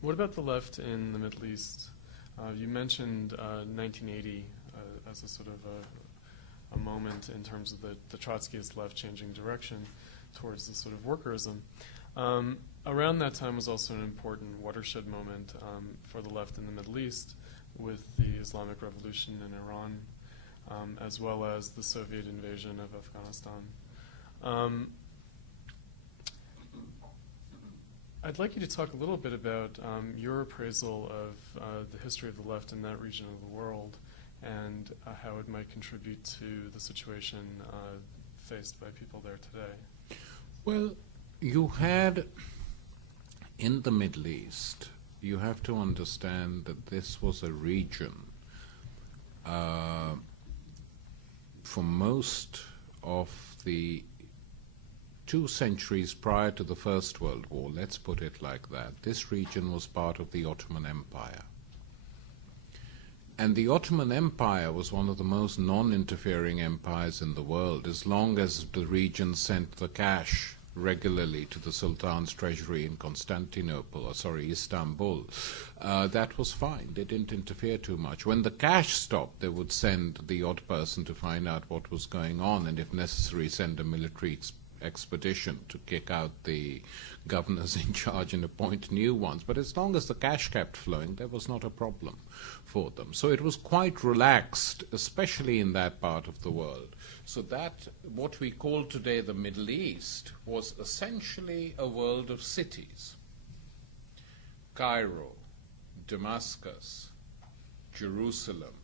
What about the left in the Middle East? You mentioned 1980 as a sort of a moment in terms of the Trotskyist left changing direction towards the sort of workerism. Around that time was also an important watershed moment for the left in the Middle East with the Islamic Revolution in Iran, as well as the Soviet invasion of Afghanistan. I'd like you to talk a little bit about your appraisal of the history of the left in that region of the world and how it might contribute to the situation faced by people there today. Well, you had, in the Middle East, you have to understand that this was a region for most of the 2 centuries prior to the First World War, let's put it like that, this region was part of the Ottoman Empire. And the Ottoman Empire was one of the most non-interfering empires in the world. As long as the region sent the cash regularly to the Sultan's treasury in Istanbul, that was fine. They didn't interfere too much. When the cash stopped, they would send the odd person to find out what was going on, and if necessary, send a military expedition to kick out the governors in charge and appoint new ones. But as long as the cash kept flowing, there was not a problem for them. So it was quite relaxed, especially in that part of the world. So that, what we call today the Middle East, was essentially a world of cities. Cairo, Damascus, Jerusalem,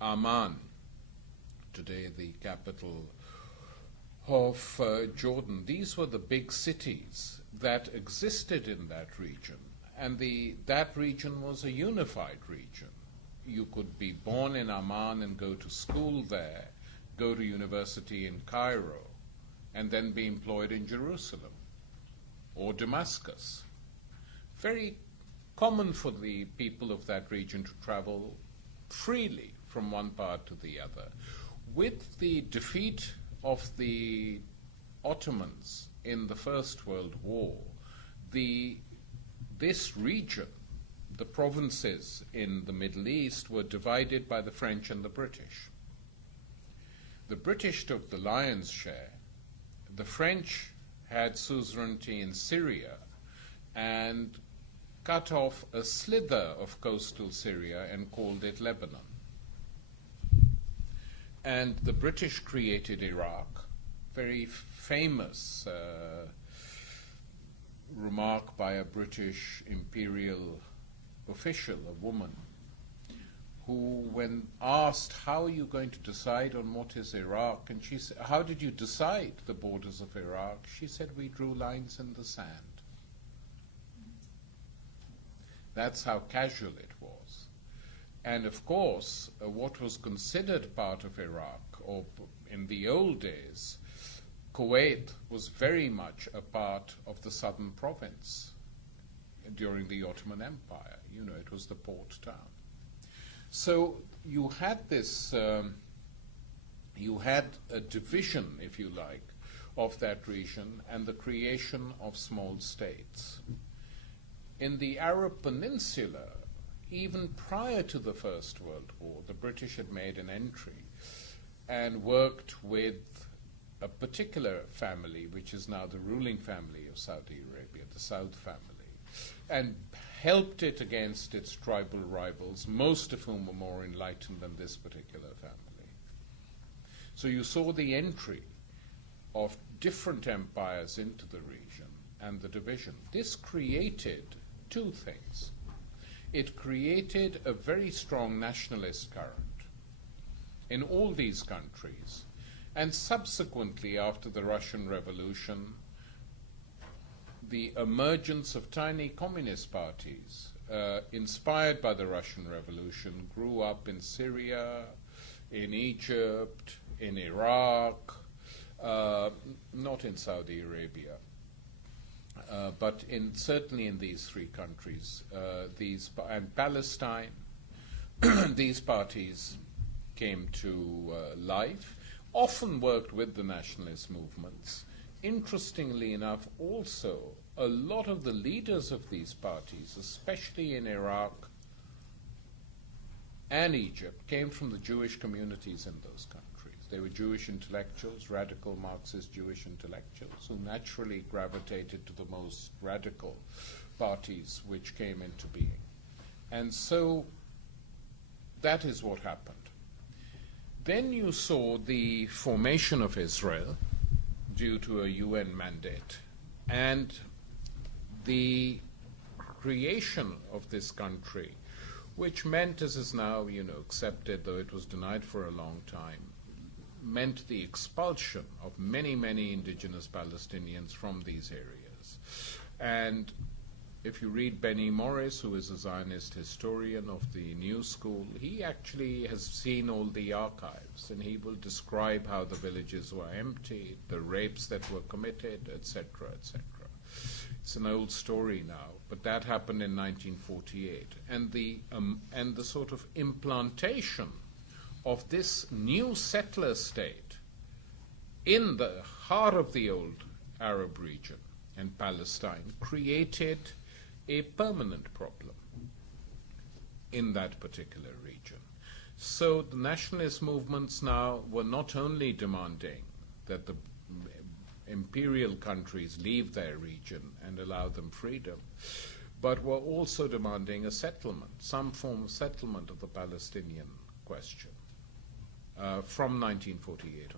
Amman, today the capital of Jordan. These were the big cities that existed in that region, and that region was a unified region. You could be born in Amman and go to school there, go to university in Cairo, and then be employed in Jerusalem or Damascus. Very common for the people of that region to travel freely from one part to the other. With the defeat of the Ottomans in the First World War, this region, the provinces in the Middle East, were divided by the French and the British. The British took the lion's share. The French had suzerainty in Syria and cut off a slither of coastal Syria and called it Lebanon. And the British created Iraq. Very famous remark by a British imperial official, a woman, who, when asked, how are you going to decide on what is Iraq, and she said, how did you decide the borders of Iraq? She said, we drew lines in the sand. That's how casual it was. And of course, what was considered part of Iraq, or in the old days, Kuwait was very much a part of the southern province during the Ottoman Empire. You know, it was the port town. So you had this, you had a division, if you like, of that region and the creation of small states. In the Arab Peninsula, even prior to the First World War, the British had made an entry and worked with a particular family, which is now the ruling family of Saudi Arabia, the Saud family, and helped it against its tribal rivals, most of whom were more enlightened than this particular family. So you saw the entry of different empires into the region and the division. This created two things. It created a very strong nationalist current in all these countries, and subsequently, after the Russian Revolution, the emergence of tiny communist parties inspired by the Russian Revolution grew up in Syria, in Egypt, in Iraq, not in Saudi Arabia, but certainly in these three countries, and Palestine. These parties came to life, often worked with the nationalist movements interestingly enough, also, a lot of the leaders of these parties, especially in Iraq and Egypt, came from the Jewish communities in those countries. They were Jewish intellectuals, radical Marxist Jewish intellectuals, who naturally gravitated to the most radical parties which came into being. And so that is what happened. Then you saw the formation of Israel due to a UN mandate, and the creation of this country, which meant, as is now accepted, though it was denied for a long time, meant the expulsion of many, many indigenous Palestinians from these areas. And if you read Benny Morris, who is a Zionist historian of the New School, he actually has seen all the archives, and he will describe how the villages were emptied, the rapes that were committed, etc., etc. It's an old story now, but that happened in 1948. And the sort of implantation of this new settler state in the heart of the old Arab region and Palestine created a permanent problem in that particular region. So the nationalist movements now were not only demanding that the imperial countries leave their region and allow them freedom, but were also demanding a settlement, some form of settlement of the Palestinian question from 1948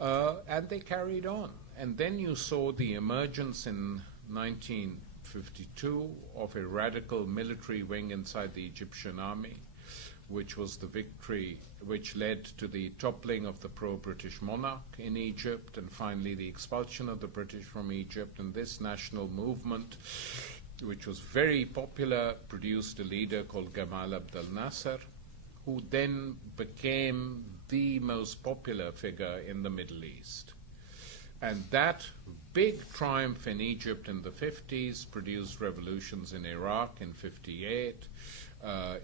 onwards. And they carried on. And then you saw the emergence in 1952 of a radical military wing inside the Egyptian army, which was the victory which led to the toppling of the pro-British monarch in Egypt, and finally the expulsion of the British from Egypt. And this national movement, which was very popular, produced a leader called Gamal Abdel Nasser, who then became the most popular figure in the Middle East. And that big triumph in Egypt in the 50s produced revolutions in Iraq in 58,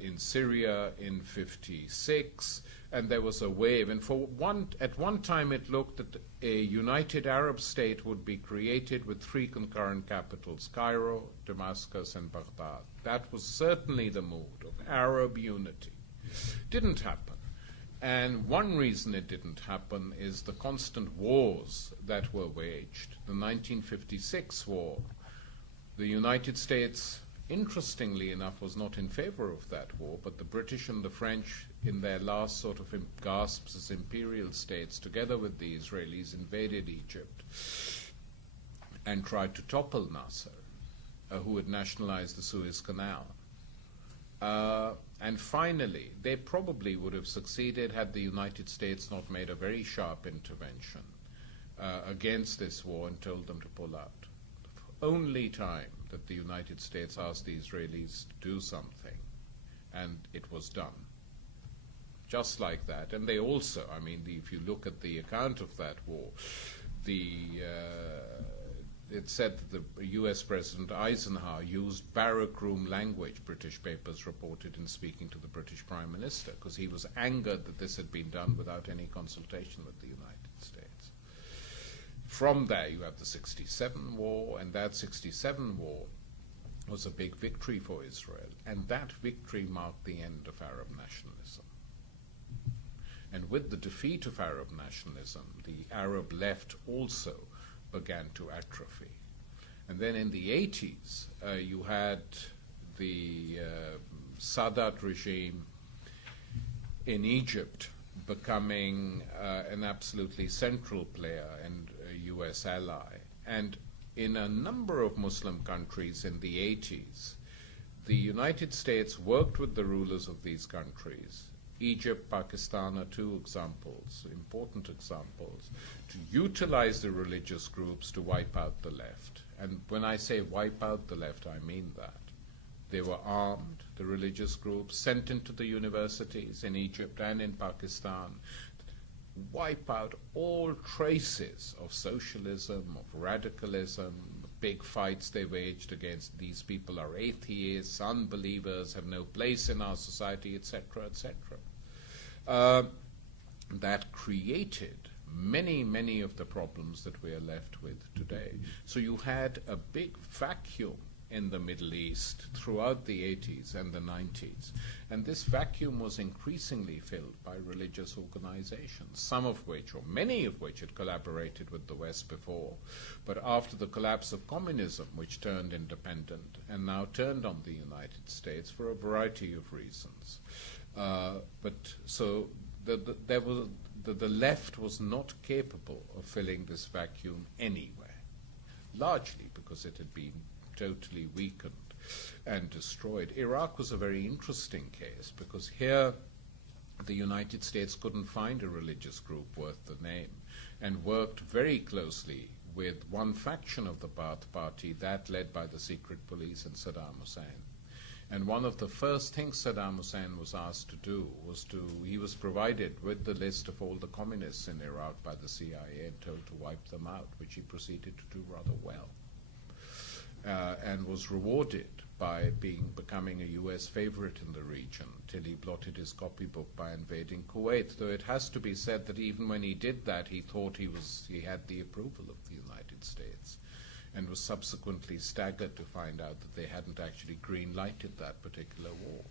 in Syria in 56, and there was a wave. And at one time it looked that a united Arab state would be created with three concurrent capitals, Cairo, Damascus, and Baghdad. That was certainly the mood of Arab unity. Didn't happen. And one reason it didn't happen is the constant wars that were waged. The 1956 war, the United States, interestingly enough, was not in favor of that war, but the British and the French, in their last sort of gasps as imperial states, together with the Israelis, invaded Egypt and tried to topple Nasser, who had nationalized the Suez Canal. And finally, they probably would have succeeded had the United States not made a very sharp intervention against this war and told them to pull out. The only time that the United States asked the Israelis to do something, and it was done. Just like that. And they also, if you look at the account of that war, it said that the U.S. President Eisenhower used barrack room language, British papers reported, in speaking to the British Prime Minister, because he was angered that this had been done without any consultation with the United States. From there, you have the 67 war, and that 67 war was a big victory for Israel, and that victory marked the end of Arab nationalism. And with the defeat of Arab nationalism, the Arab left also began to atrophy. And then in the 80s, you had the Sadat regime in Egypt becoming an absolutely central player and a U.S. ally. And in a number of Muslim countries in the 80s, the United States worked with the rulers of these countries. Egypt, Pakistan are two examples, important examples, to utilize the religious groups to wipe out the left. And when I say wipe out the left, I mean that. They were armed, the religious groups, sent into the universities in Egypt and in Pakistan, wipe out all traces of socialism, of radicalism, big fights they waged against these people are atheists, unbelievers, have no place in our society, etc., etc. That created many of the problems that we are left with today. So you had a big vacuum in the Middle East throughout the 80s and the 90s. And this vacuum was increasingly filled by religious organizations, some of which, or many of which, had collaborated with the West before. But after the collapse of communism, which turned independent and now turned on the United States for a variety of reasons. The left was not capable of filling this vacuum anywhere, largely because it had been totally weakened and destroyed. Iraq was a very interesting case because here the United States couldn't find a religious group worth the name and worked very closely with one faction of the Ba'ath Party, that led by the secret police and Saddam Hussein. And one of the first things Saddam Hussein was asked to do he was provided with the list of all the communists in Iraq by the CIA and told to wipe them out, which he proceeded to do rather well. And was rewarded by becoming a U.S. favorite in the region till he blotted his copybook by invading Kuwait, though it has to be said that even when he did that, he thought he had the approval of the United States, and was subsequently staggered to find out that they hadn't actually green-lighted that particular war.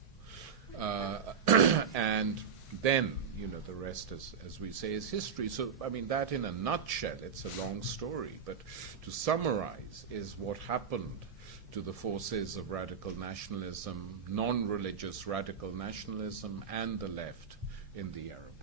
And then, the rest, as we say, is history. So, that in a nutshell, it's a long story, but to summarize is what happened to the forces of radical nationalism, non-religious radical nationalism, and the left in the Arab